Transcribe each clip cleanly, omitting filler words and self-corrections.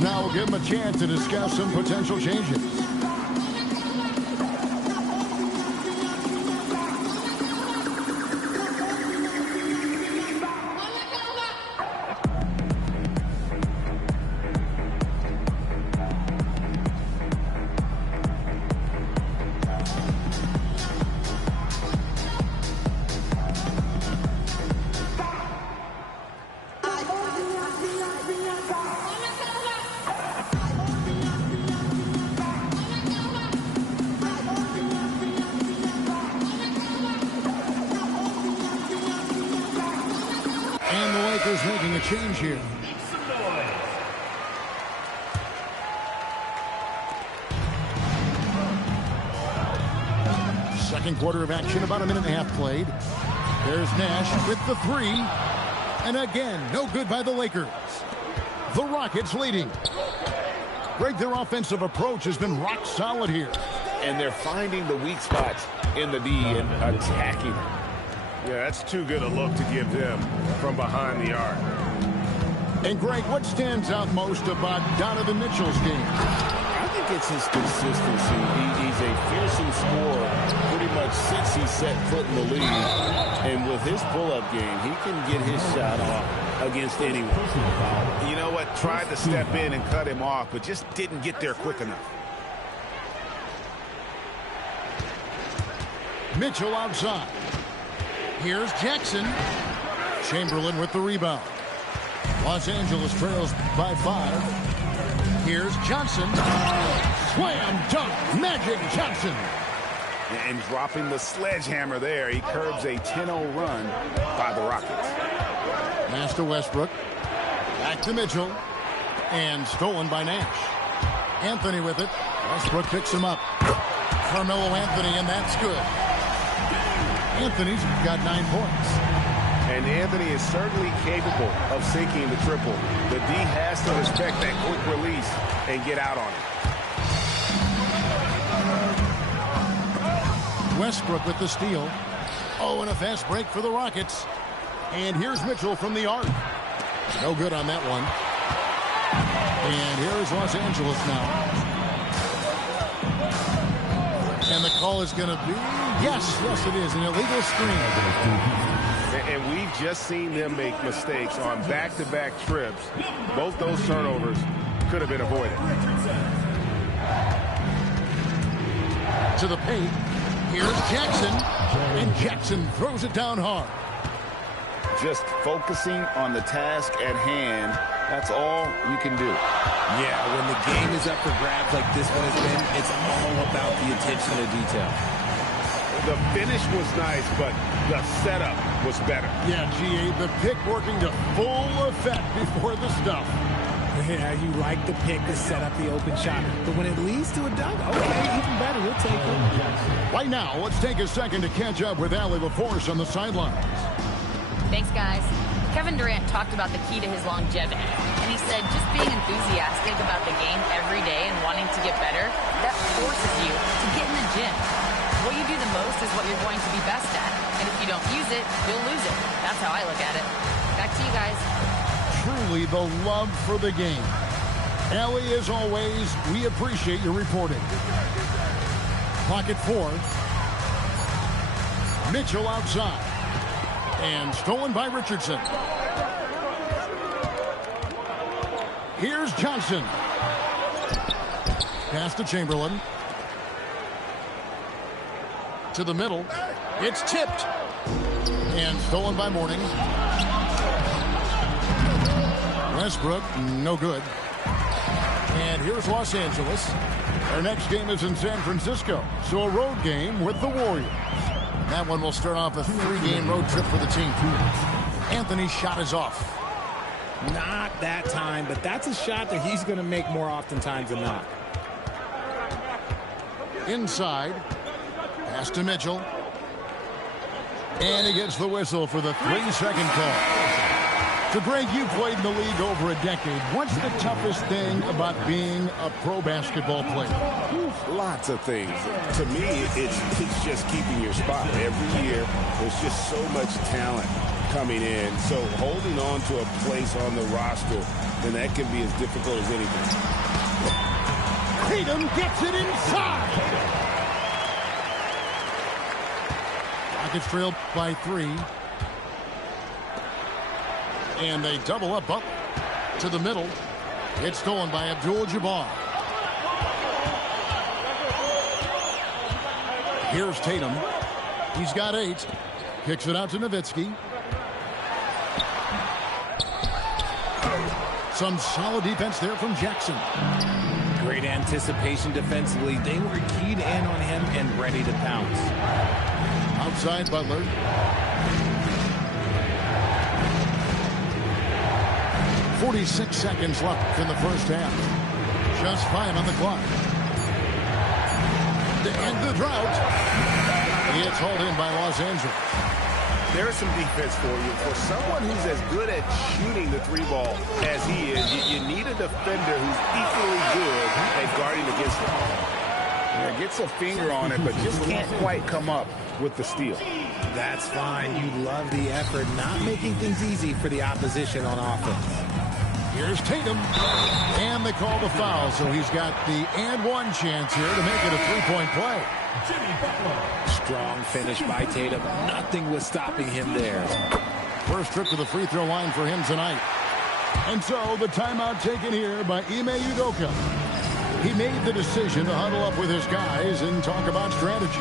Now we'll give him a chance to discuss some potential changes. Making a change here. Second quarter of action, about a minute and a half played. There's Nash with the three. And again, no good by the Lakers. The Rockets leading. Greg, their offensive approach has been rock solid here. And they're finding the weak spots in the D and attacking them. Yeah, that's too good a look to give them from behind the arc. And Greg, what stands out most about Donovan Mitchell's game? I think it's his consistency. He's a fearsome scorer pretty much since he set foot in the league. And with his pull-up game, he can get his shot off against anyone. You know what? Tried to step in and cut him off, but just didn't get there quick enough. Mitchell outside. Here's Jackson. Chamberlain with the rebound. Los Angeles trails by 5. Here's Johnson. Slam dunk. Magic Johnson. And dropping the sledgehammer there, he curbs a 10-0 run by the Rockets. Pass to Westbrook. Back to Mitchell. And stolen by Nash. Anthony with it. Westbrook picks him up. Carmelo Anthony, and that's good. Anthony's got 9 points. And Anthony is certainly capable of sinking the triple. The D has to respect that quick release and get out on it. Westbrook with the steal. Oh, and a fast break for the Rockets. And here's Mitchell from the arc. No good on that one. And here's Los Angeles now. And the call is going to be, yes, it is, an illegal screen. And we've just seen them make mistakes on back-to-back trips. Both those turnovers could have been avoided. To the paint. Here's Jackson. And Jackson throws it down hard. Just focusing on the task at hand, that's all you can do. Yeah, when the game is up for grabs like this one has been, it's all about the attention to detail. The finish was nice, but the setup was better. Yeah, GA, the pick working to full effect before the stuff. Yeah, you like the pick to set up the open shot. But when it leads to a dunk, okay, even better, you'll take it. Right now, let's take a second to catch up with Allie LaForce on the sidelines. Thanks, guys. Kevin Durant talked about the key to his longevity. And he said just being enthusiastic about the game every day and wanting to get better, that forces you to get in the gym. What you do the most is what you're going to be best at. And if you don't use it, you'll lose it. That's how I look at it. Back to you guys. Truly the love for the game. Allie, as always, we appreciate your reporting. Pocket 4. Mitchell outside. And stolen by Richardson. Here's Johnson. Pass to Chamberlain. To the middle. It's tipped. And stolen by Mourning. Westbrook, no good. And here's Los Angeles. Our next game is in San Francisco, so a road game with the Warriors. That one will start off a 3-game road trip for the team. Anthony's shot is off. Not that time, but that's a shot that he's going to make more oftentimes than not. Inside. Pass to Mitchell. And he gets the whistle for the 3-second call. So, Greg, you played in the league over a decade. What's the toughest thing about being a pro basketball player? Lots of things. To me, it's just keeping your spot. Every year, there's just so much talent coming in. So holding on to a place on the roster and that can be as difficult as anything. Tatum gets it inside. Rockets trailed by 3. And they double up Butler to the middle. It's stolen by Abdul-Jabbar. Here's Tatum. He's got 8. Kicks it out to Nowitzki. Some solid defense there from Jackson. Great anticipation defensively. They were keyed in on him and ready to pounce. Outside Butler. .46 seconds left in the first half. Just 5 on the clock. To end the drought. It's hauled in by Los Angeles. There's some defense for you. For someone who's as good at shooting the 3-ball as he is, you need a defender who's equally good at guarding against him. Yeah, gets a finger on it, but just can't quite come up with the steal. That's fine. You love the effort, not making things easy for the opposition on offense. Here's Tatum. And they call the foul, so he's got the and one chance here to make it a 3-point play. Strong finish by Tatum. Nothing was stopping him there. First trip to the free throw line for him tonight. And so the timeout taken here by Ime Udoka. He made the decision to huddle up with his guys and talk about strategy.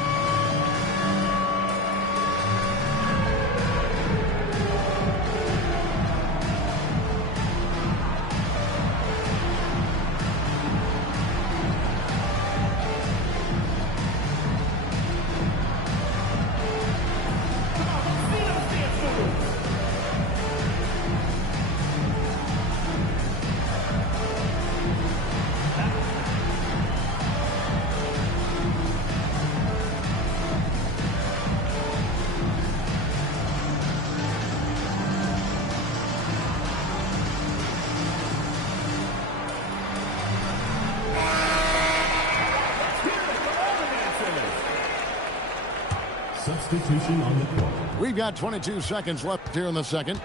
Substitution on the court. We've got 22 seconds left here in the second.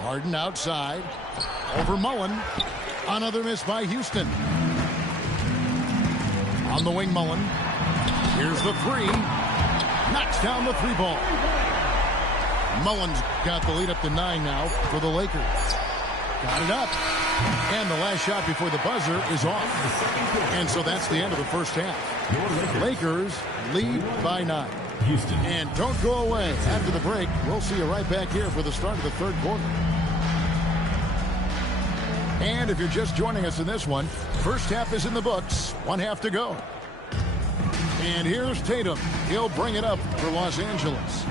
Harden outside. Over Mullen. Another miss by Houston. On the wing, Mullen. Here's the 3. Knocks down the 3-ball. Mullen's got the lead up to 9 now for the Lakers. Got it up. And the last shot before the buzzer is off. And so that's the end of the first half. Lakers lead by 9. Houston. And don't go away. After the break, we'll see you right back here for the start of the third quarter. And if you're just joining us in this one, first half is in the books. 1 half to go. And here's Tatum. He'll bring it up for Los Angeles.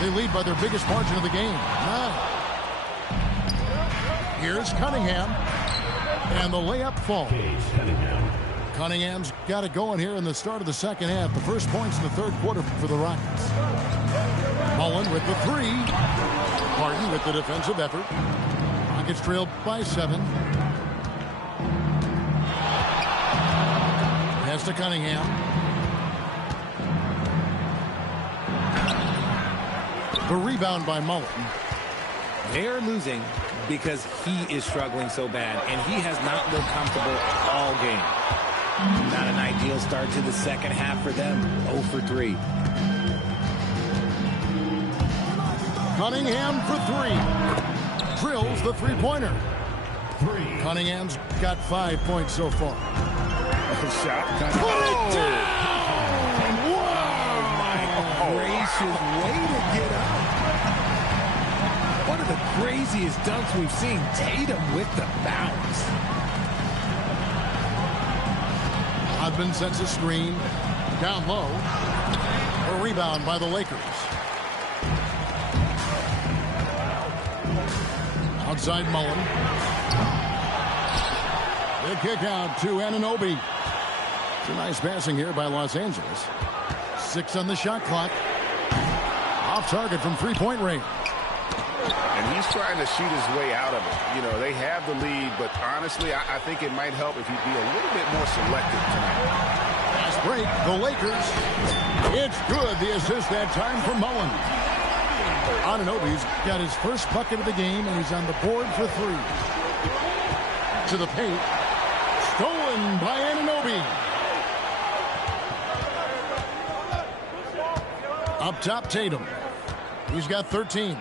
They lead by their biggest margin of the game, 9. Here's Cunningham. And the layup falls. Cunningham's got it going here in the start of the second half. The first points in the third quarter for the Rockets. Mullen with the 3. Harden with the defensive effort. Rockets trailed by 7. Pass to Cunningham. The rebound by Mullen. They're losing because he is struggling so bad, and he has not looked comfortable all game. Not an ideal start to the second half for them. 0 for 3. Cunningham for 3. Drills the 3-pointer. Cunningham's got 5 points so far. Shot. Put it down! Oh, my gracious. Way to get up. One of the craziest dunks we've seen. Tatum with the bounce. Hodman sets a screen. Down low. A rebound by the Lakers. Outside Mullen. The kick out to Anunoby. It's a nice passing here by Los Angeles. 6 on the shot clock. Off target from 3-point range. And he's trying to shoot his way out of it. You know, they have the lead, but honestly, I think it might help if he'd be a little bit more selective tonight. Fast break, the Lakers. It's good. The assist that time for Mullen. Anunoby's got his first bucket of the game, and he's on the board for 3. To the paint. Stolen by Anunoby. Up top, Tatum. He's got 13.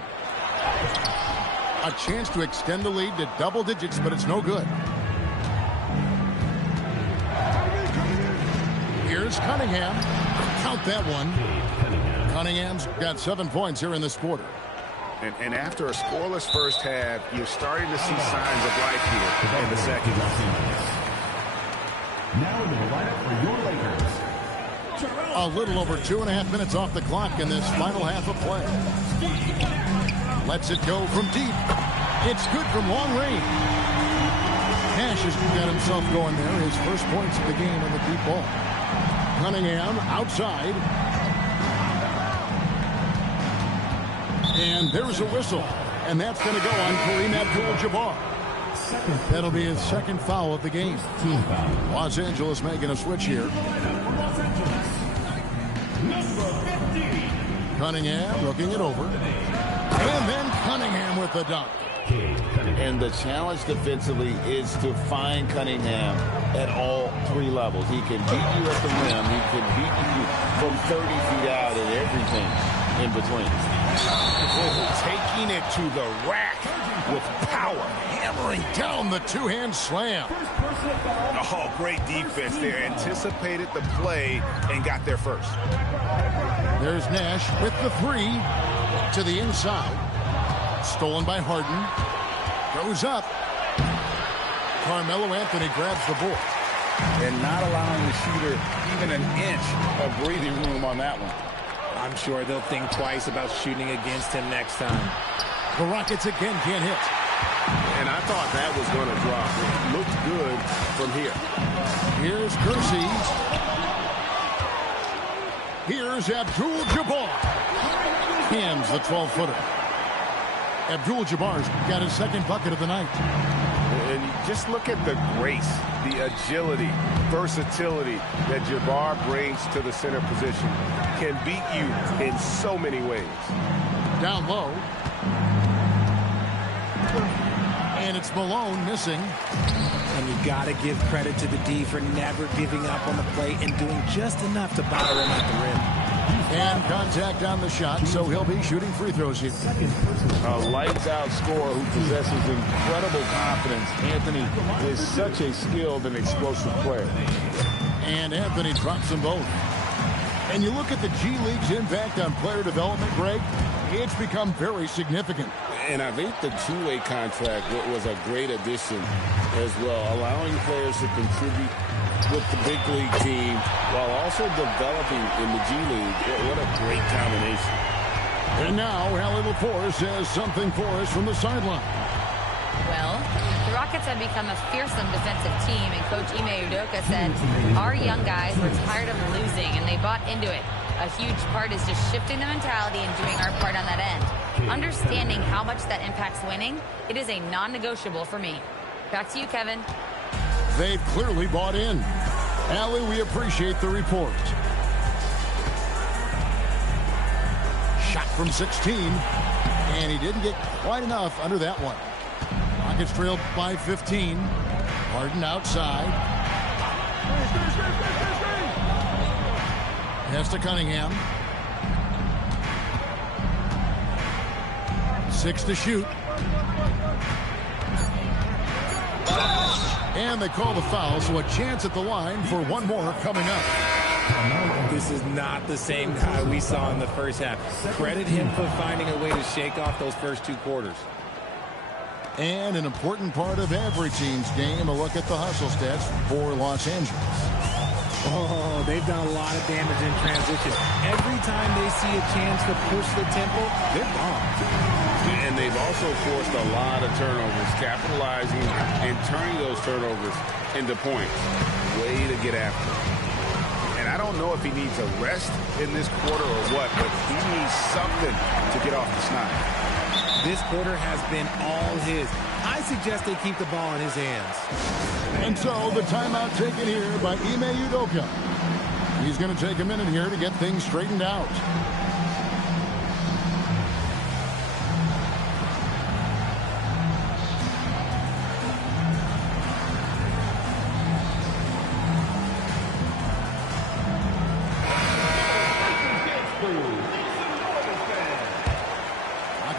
A chance to extend the lead to double digits, but it's no good. Here's Cunningham. Count that one. Cunningham's got 7 points here in this quarter. And after a scoreless first half, you're starting to see signs of life here in the second. Now into the lineup for your Lakers. A little over 2.5 minutes off the clock in this final half of play. Lets it go from deep. It's good from long range. Nash has got himself going there. His first points of the game on the deep ball. Cunningham outside. And there's a whistle. And that's going to go on Kareem Abdul-Jabbar. That'll be his second foul of the game. Los Angeles making a switch here. Cunningham looking it over. And then Cunningham with the dunk. And the challenge defensively is to find Cunningham at all 3 levels. He can beat you at the rim. He can beat you from 30 feet out and everything in between. Taking it to the rack with power. Hammering down the two-hand slam. Oh, great defense there. Anticipated the play and got there first. There's Nash with the 3 to the inside. Stolen by Harden. Goes up. Carmelo Anthony grabs the board. And not allowing the shooter even an inch of breathing room on that one. I'm sure they'll think twice about shooting against him next time. The Rockets again can't hit. And I thought that was going to drop. It looked good from here. Here's Kersey. Here's Abdul-Jabbar. Hands the 12-footer. Abdul-Jabbar's got his second bucket of the night. And just look at the grace, the agility, versatility that Jabbar brings to the center position. Can beat you in so many ways. Down low. And it's Malone missing. And you got to give credit to the D for never giving up on the play and doing just enough to bother him at the rim. And contact on the shot, so he'll be shooting free throws here. A lights-out scorer who possesses incredible confidence. Anthony is such a skilled and explosive player. And Anthony drops them both. And you look at the G League's impact on player development, Greg, it's become very significant. And I think the two-way contract was a great addition as well, allowing players to contribute with the big league team while also developing in the G League. What a great combination. And now, Allie LaForce has something for us from the sideline. Well, the Rockets have become a fearsome defensive team, and Coach Ime Udoka said, our young guys were tired of losing, and they bought into it. A huge part is just shifting the mentality and doing our part on that end. Understanding how much that impacts winning, it is a non-negotiable for me. Back to you, Kevin. They've clearly bought in. Allie, we appreciate the report. Shot from 16, and he didn't get quite enough under that one. Rockets trailed by 15. Harden outside. Pass to Cunningham. 6 to shoot. And they call the foul, so a chance at the line for one more coming up. This is not the same guy we saw in the first half. Credit him for finding a way to shake off those first 2 quarters. And an important part of every team's game, a look at the hustle stats for Los Angeles. Oh, they've done a lot of damage in transition. Every time they see a chance to push the tempo, they're gone. And they've also forced a lot of turnovers, capitalizing and turning those turnovers into points. Way to get after it. And I don't know if he needs a rest in this quarter or what, but he needs something to get off the snide. This quarter has been all his. I suggest they keep the ball in his hands. And so the timeout taken here by Ime Udoka. He's going to take a minute here to get things straightened out.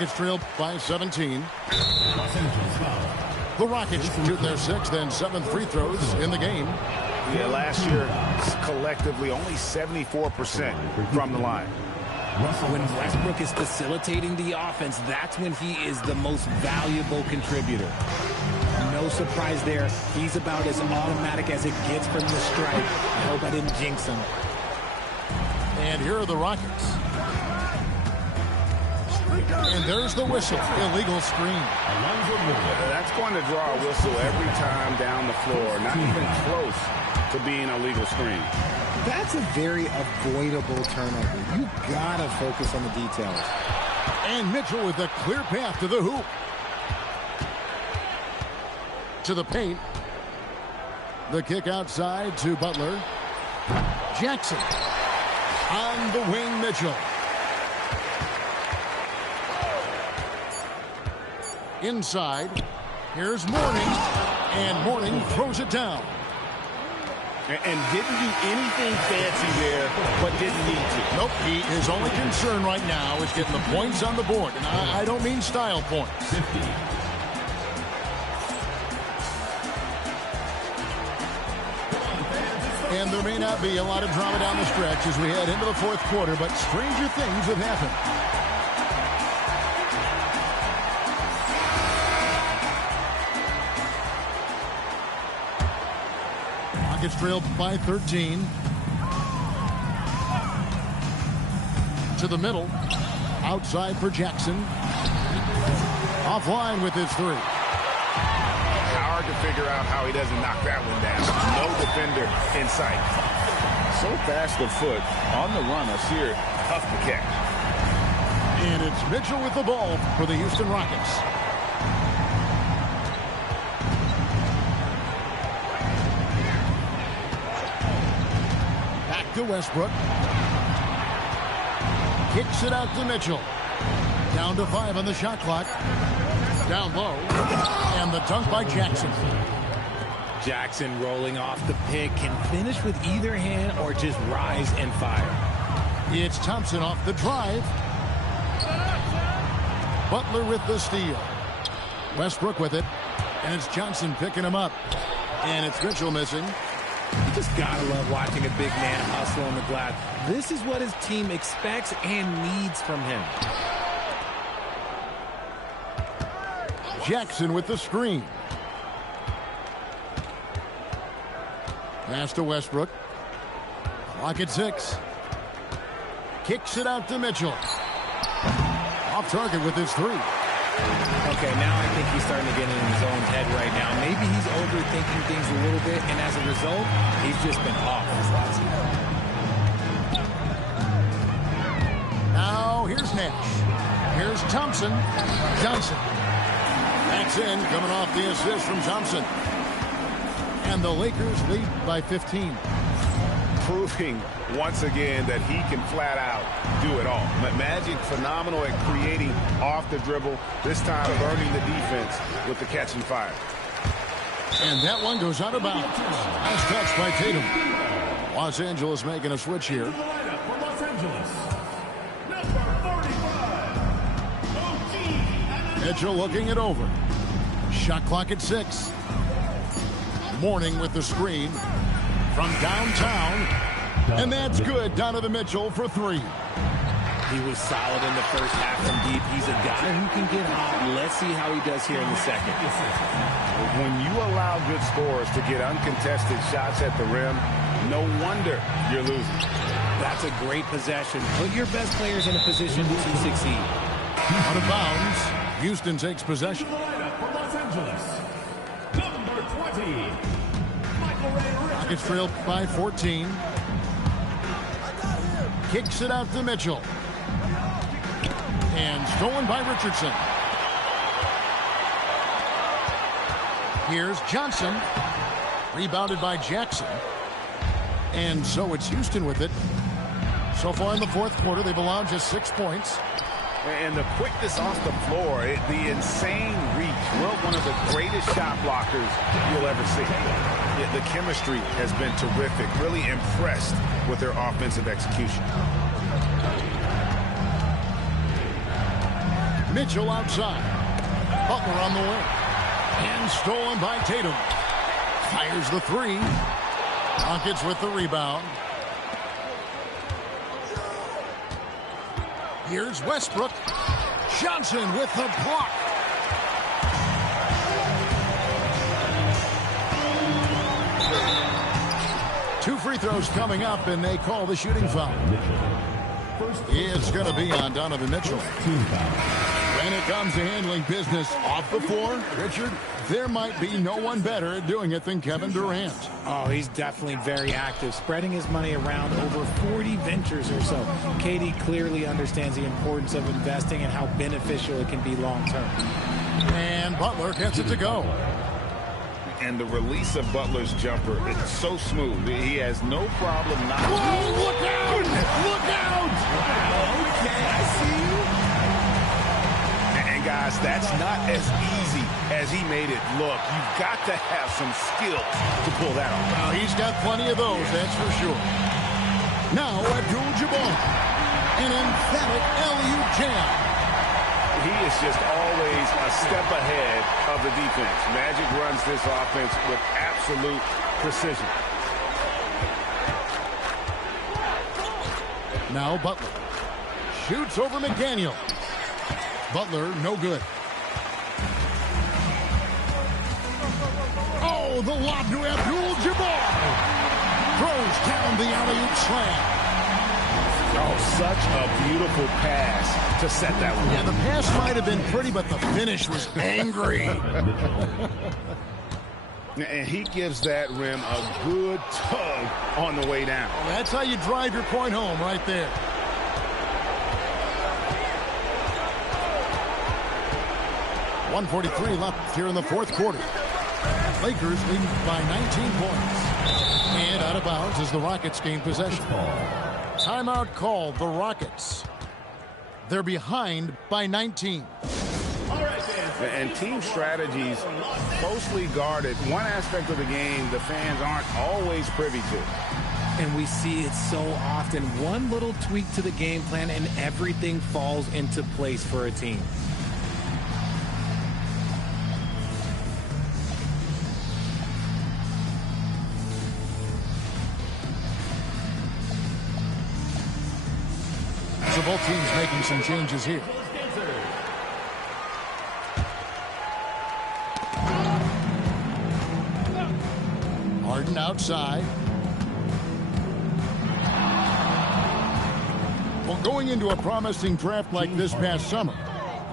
Rockets trail by 17. Los Angeles foul. The Rockets shoot their 6th and 7th free throws in the game. Yeah, last year, collectively, only 74% from the line. When Westbrook is facilitating the offense, that's when he is the most valuable contributor. No surprise there. He's about as automatic as it gets from the stripe. I hope I didn't jinx him. And here are the Rockets. And there's the whistle. Illegal screen. That's going to draw a whistle every time down the floor. Not even close to being a legal screen. That's a very avoidable turnover. You gotta focus on the details. And Mitchell with a clear path to the hoop. To the paint. The kick outside to Butler. Jackson. On the wing, Mitchell. Inside. Here's Mourning. And Mourning throws it down. And didn't do anything fancy there, but didn't need to. Nope, his only concern right now is getting the points on the board. And I don't mean style points. 50. And there may not be a lot of drama down the stretch as we head into the 4th quarter, but stranger things have happened. Rockets trail by 13. To the middle. Outside for Jackson. Offline with his 3. Hard to figure out how he doesn't knock that one down. No defender in sight. So fast of foot on the run. I see it tough to catch. And it's Mitchell with the ball for the Houston Rockets. Back to Westbrook. Kicks it out to Mitchell. Down to 5 on the shot clock. Down low. And the dunk by Jackson. Jackson rolling off the pick can finish with either hand or just rise and fire. It's Thompson off the drive. Butler with the steal. Westbrook with it. And it's Johnson picking him up. And it's Mitchell missing. You just gotta love watching a big man hustle on the glass. This is what his team expects and needs from him. Jackson with the screen. Pass to Westbrook. Clock at 6. Kicks it out to Mitchell. Off target with his 3. Okay, now I think he's starting to get in his own head right now. Maybe he's overthinking things a little bit, and as a result, he's just been off this last year. Now here's Nash. Here's Thompson. Johnson. That's in, coming off the assist from Thompson. And the Lakers lead by 15. Proving once again that he can flat out do it all. Magic phenomenal at creating off the dribble. This time burning the defense with the catch and fire. And that one goes out of bounds. Nice touch by Tatum. Los Angeles making a switch here. For Los Angeles, number 45, OG. Mitchell looking it over. Shot clock at 6. Mourning with the screen from downtown. And that's good. Donovan Mitchell for 3. He was solid in the first half from deep. He's a guy who can get hot. Let's see how he does here in the second. When you allow good scorers to get uncontested shots at the rim, no wonder you're losing. That's a great possession. Put your best players in a position to succeed. Out of bounds. Houston takes possession. For Los Angeles, number 20, Michael Ray Richards. Rockets trail by 14. Kicks it out to Mitchell. And stolen by Richardson. Here's Johnson. Rebounded by Jackson. And so it's Houston with it. So far in the 4th quarter, they've allowed just 6 points. And the quickness off the floor, the insane reach. We're one of the greatest shot blockers you'll ever see. The chemistry has been terrific. Really impressed with their offensive execution. Mitchell outside. Butler on the wing. And stolen by Tatum. Fires the three. Rockets with the rebound. Here's Westbrook. Johnson with the block. Two free throws coming up, and they call the shooting foul. It's going to be on Donovan Mitchell. When it comes to handling business off the floor, Richard, there might be no one better at doing it than Kevin Durant. Oh, he's definitely very active, spreading his money around over 40 ventures or so. KD clearly understands the importance of investing and how beneficial it can be long-term. And Butler gets it to go. And the release of Butler's jumper, it's so smooth. He has no problem not. Whoa, look out! Look out! Okay, I see you. And guys, that's not as easy as he made it look. You've got to have some skill to pull that off. Well, he's got plenty of those, that's for sure. Now Abdul-Jabbar. An emphatic LU jam. He is just always a step ahead of the defense. Magic runs this offense with absolute precision. Now Butler. Shoots over McDaniel. Butler, no good. Oh, the lob to Abdul-Jabbar. Throws down the alley-oop slam. Oh, such a beautiful pass to set that one. Yeah, the pass might have been pretty, but the finish was angry. And he gives that rim a good tug on the way down. Well, that's how you drive your point home right there. .143 left here in the fourth quarter. Lakers leading by 19 points. And out of bounds as the Rockets gain possession. Timeout called, the Rockets. They're behind by 19. And team strategies closely guarded. One aspect of the game the fans aren't always privy to. And we see it so often. One little tweak to the game plan and everything falls into place for a team. So both teams making some changes here. Harden outside. Well, going into a promising draft like this past summer,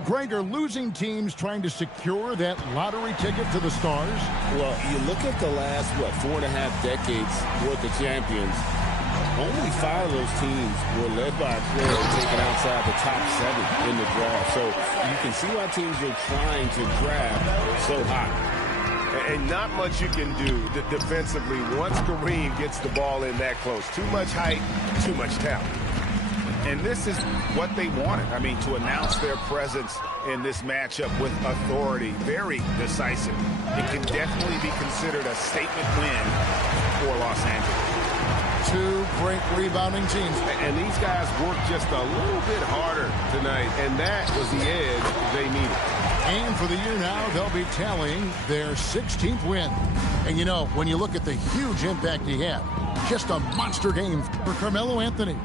Greg, are losing teams trying to secure that lottery ticket to the stars? Well, you look at the last, 4.5 decades worth of champions. Only 5 of those teams were led by a player taken outside the top 7 in the draft. So you can see why teams are trying to draft so high. And not much you can do defensively once Kareem gets the ball in that close. Too much height, too much talent. And this is what they wanted. I mean, to announce their presence in this matchup with authority, very decisive. It can definitely be considered a statement win for Los Angeles. Two great rebounding teams. And these guys worked just a little bit harder tonight, and that was the edge they needed. And for the year now, they'll be tallying their 16th win. And you know, when you look at the huge impact he had, just a monster game for Carmelo Anthony.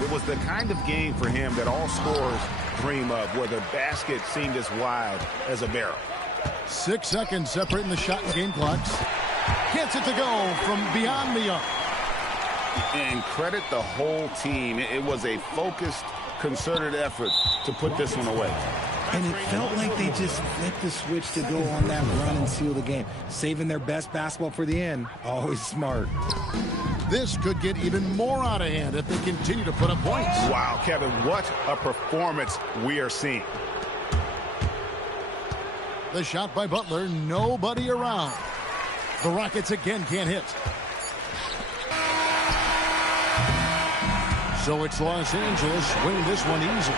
It was the kind of game for him that all scorers dream of, where the basket seemed as wide as a barrel. 6 seconds separating the shot and game clocks. Gets it to go from beyond the arc. And credit the whole team. It was a focused, concerted effort to put this one away. And it felt like they just flipped the switch to go on that run and seal the game. Saving their best basketball for the end. Always smart. This could get even more out of hand if they continue to put up points. Wow, Kevin, what a performance we are seeing. The shot by Butler, nobody around. The Rockets again can't hit. So it's Los Angeles winning this one easy.